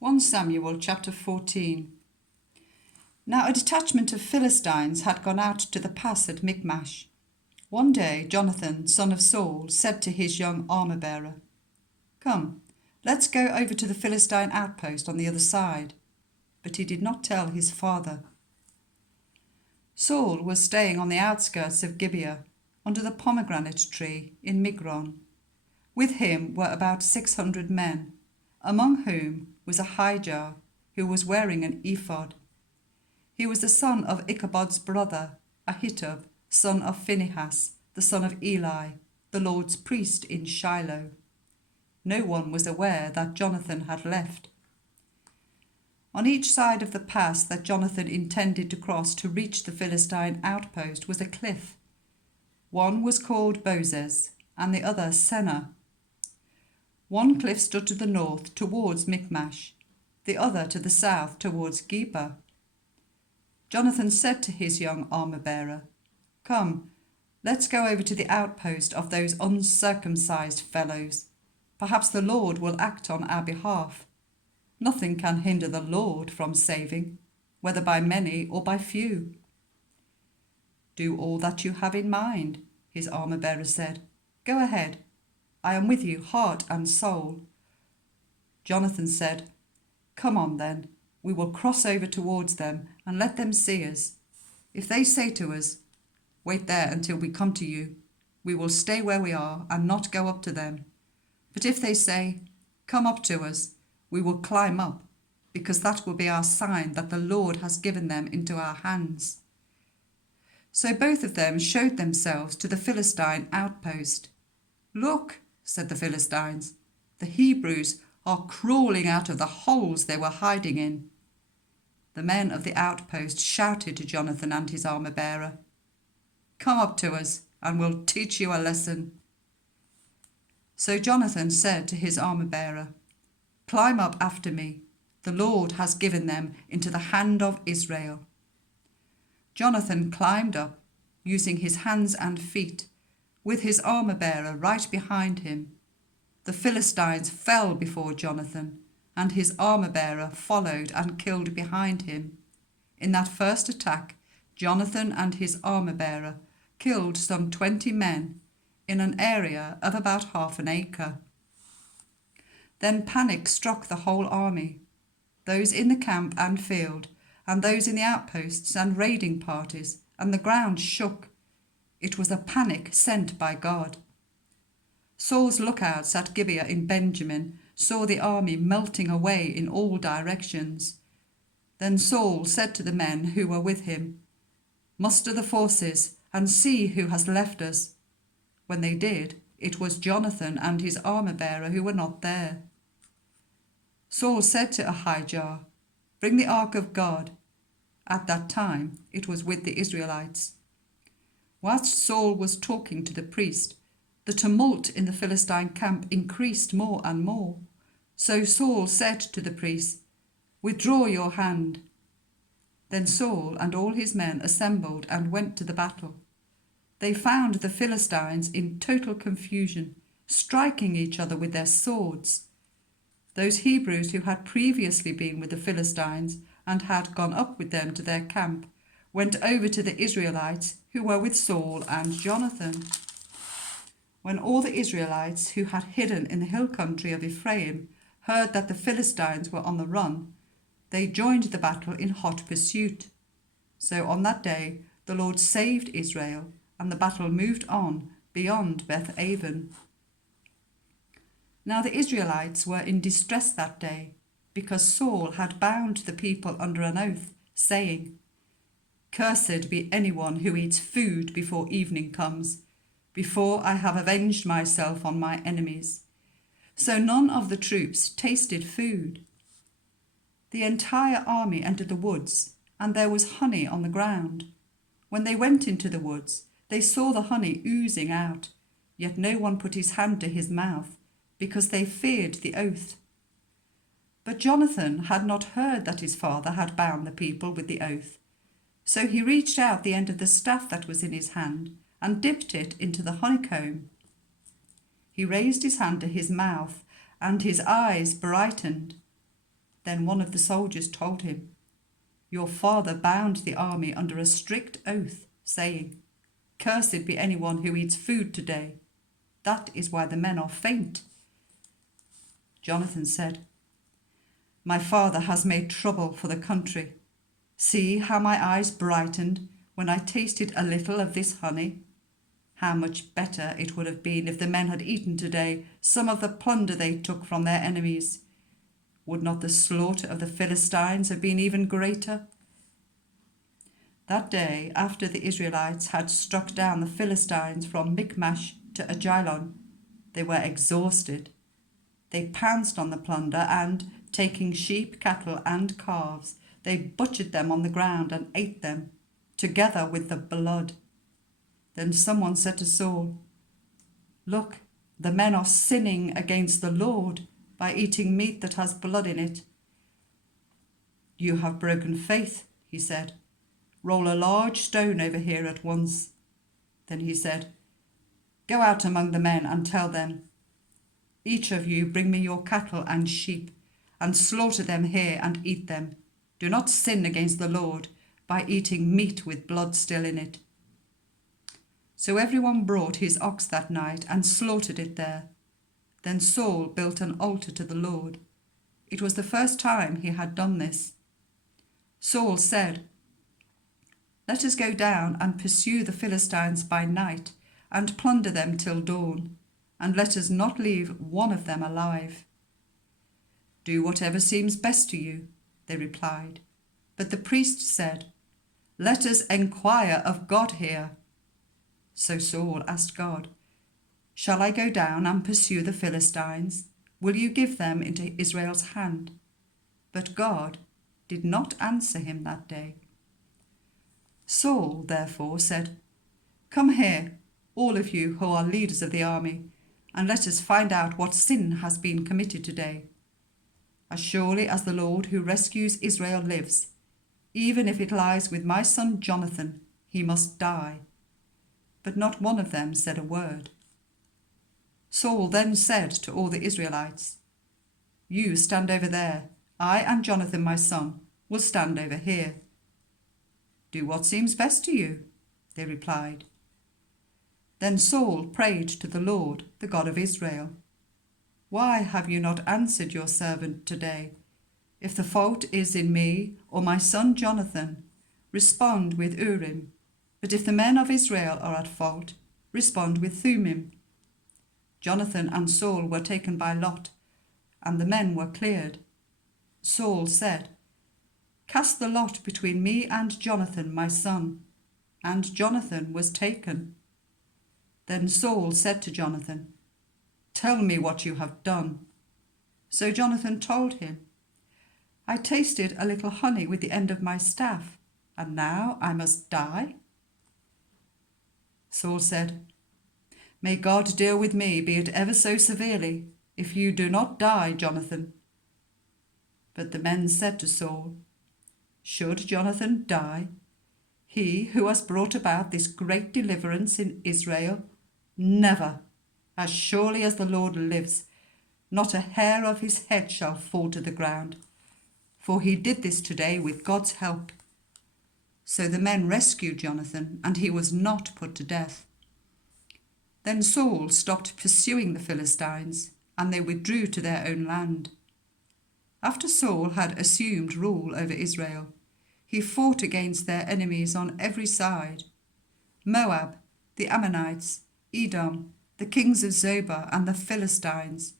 1 Samuel chapter 14. Now a detachment of Philistines had gone out to the pass at Michmash. One day Jonathan, son of Saul, said to his young armour-bearer, "Come, let's go over to the Philistine outpost on the other side." But he did not tell his father. Saul was staying on the outskirts of Gibeah, under the pomegranate tree in Migron. With him were about 600 men, among whom was Ahijah, who was wearing an ephod. He was the son of Ichabod's brother, Ahitub, son of Phinehas, the son of Eli, the Lord's priest in Shiloh. No one was aware that Jonathan had left. On each side of the pass that Jonathan intended to cross to reach the Philistine outpost was a cliff. One was called Bozez, and the other Seneh. One cliff stood to the north towards Michmash, the other to the south towards Geba. Jonathan said to his young armour-bearer, "Come, let's go over to the outpost of those uncircumcised fellows. Perhaps the Lord will act on our behalf. Nothing can hinder the Lord from saving, whether by many or by few." "Do all that you have in mind," his armour-bearer said. "Go ahead. I am with you, heart and soul." Jonathan said, "Come on then, we will cross over towards them and let them see us. If they say to us, 'Wait there until we come to you,' we will stay where we are and not go up to them. But if they say, 'Come up to us,' we will climb up, because that will be our sign that the Lord has given them into our hands." So both of them showed themselves to the Philistine outpost. "Look," said the Philistines, "the Hebrews are crawling out of the holes they were hiding in." The men of the outpost shouted to Jonathan and his armour-bearer, "Come up to us, and we'll teach you a lesson." So Jonathan said to his armour-bearer, "Climb up after me. The Lord has given them into the hand of Israel." Jonathan climbed up, using his hands and feet, with his armour-bearer right behind him. The Philistines fell before Jonathan, and his armour-bearer followed and killed behind him. In that first attack, Jonathan and his armour-bearer killed some 20 men in an area of about half an acre. Then panic struck the whole army, those in the camp and field, and those in the outposts and raiding parties, and the ground shook. It was a panic sent by God. Saul's lookouts at Gibeah in Benjamin saw the army melting away in all directions. Then Saul said to the men who were with him, "Muster the forces and see who has left us." When they did, it was Jonathan and his armour-bearer who were not there. Saul said to Ahijah, "Bring the ark of God." At that time it was with the Israelites. Whilst Saul was talking to the priest, the tumult in the Philistine camp increased more and more. So Saul said to the priest, "Withdraw your hand." Then Saul and all his men assembled and went to the battle. They found the Philistines in total confusion, striking each other with their swords. Those Hebrews who had previously been with the Philistines and had gone up with them to their camp went over to the Israelites who were with Saul and Jonathan. When all the Israelites who had hidden in the hill country of Ephraim heard that the Philistines were on the run, they joined the battle in hot pursuit. So on that day the Lord saved Israel, and the battle moved on beyond Beth-aven. Now the Israelites were in distress that day, because Saul had bound the people under an oath, saying, "Cursed be anyone who eats food before evening comes, before I have avenged myself on my enemies." So none of the troops tasted food. The entire army entered the woods, and there was honey on the ground. When they went into the woods, they saw the honey oozing out, yet no one put his hand to his mouth, because they feared the oath. But Jonathan had not heard that his father had bound the people with the oath. So he reached out the end of the staff that was in his hand and dipped it into the honeycomb. He raised his hand to his mouth, and his eyes brightened. Then one of the soldiers told him, "Your father bound the army under a strict oath, saying, 'Cursed be anyone who eats food today.' That is why the men are faint." Jonathan said, "My father has made trouble for the country. See how my eyes brightened when I tasted a little of this honey. How much better it would have been if the men had eaten today some of the plunder they took from their enemies. Would not the slaughter of the Philistines have been even greater?" That day, after the Israelites had struck down the Philistines from Michmash to Ajalon, they were exhausted. They pounced on the plunder and, taking sheep, cattle, and calves, they butchered them on the ground and ate them, together with the blood. Then someone said to Saul, "Look, the men are sinning against the Lord by eating meat that has blood in it." "You have broken faith," he said. "Roll a large stone over here at once." Then he said, "Go out among the men and tell them, 'Each of you bring me your cattle and sheep, and slaughter them here and eat them. Do not sin against the Lord by eating meat with blood still in it.'" So everyone brought his ox that night and slaughtered it there. Then Saul built an altar to the Lord. It was the first time he had done this. Saul said, "Let us go down and pursue the Philistines by night and plunder them till dawn, and let us not leave one of them alive." "Do whatever seems best to you," they replied. But the priest said, "Let us enquire of God here." So Saul asked God, "Shall I go down and pursue the Philistines? Will you give them into Israel's hand?" But God did not answer him that day. Saul therefore said, "Come here, all of you who are leaders of the army, and let us find out what sin has been committed today. As surely as the Lord who rescues Israel lives, even if it lies with my son Jonathan, he must die." But not one of them said a word. Saul then said to all the Israelites, "You stand over there. I and Jonathan my son will stand over here." "Do what seems best to you," they replied. Then Saul prayed to the Lord, the God of Israel, "Why have you not answered your servant today? If the fault is in me or my son Jonathan, respond with Urim. But if the men of Israel are at fault, respond with Thummim." Jonathan and Saul were taken by lot, and the men were cleared. Saul said, "Cast the lot between me and Jonathan my son." And Jonathan was taken. Then Saul said to Jonathan, "Tell me what you have done." So Jonathan told him, "I tasted a little honey with the end of my staff, and now I must die?" Saul said, "May God deal with me, be it ever so severely, if you do not die, Jonathan." But the men said to Saul, "Should Jonathan die, he who has brought about this great deliverance in Israel? Never, as surely as the Lord lives, not a hair of his head shall fall to the ground, for he did this today with God's help." So the men rescued Jonathan, and he was not put to death. Then Saul stopped pursuing the Philistines, and they withdrew to their own land. After Saul had assumed rule over Israel, he fought against their enemies on every side: Moab, the Ammonites, Edom, the kings of Zobah, and the Philistines.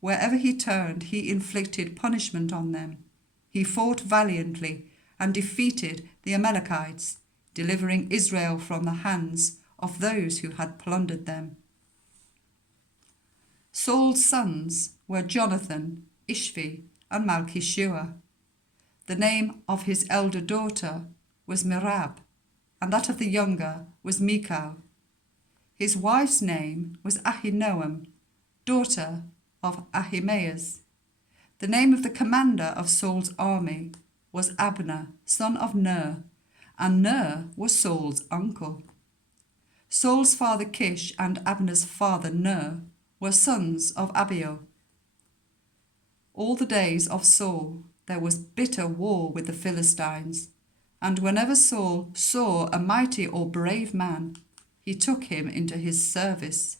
Wherever he turned, he inflicted punishment on them. He fought valiantly and defeated the Amalekites, delivering Israel from the hands of those who had plundered them. Saul's sons were Jonathan, Ishvi, and Malchishua. The name of his elder daughter was Merab, and that of the younger was Michal. His wife's name was Ahinoam, daughter of Ahimaaz. The name of the commander of Saul's army was Abner, son of Ner, and Ner was Saul's uncle. Saul's father Kish and Abner's father Ner were sons of Abiel. All the days of Saul, there was bitter war with the Philistines, and whenever Saul saw a mighty or brave man, he took him into his service.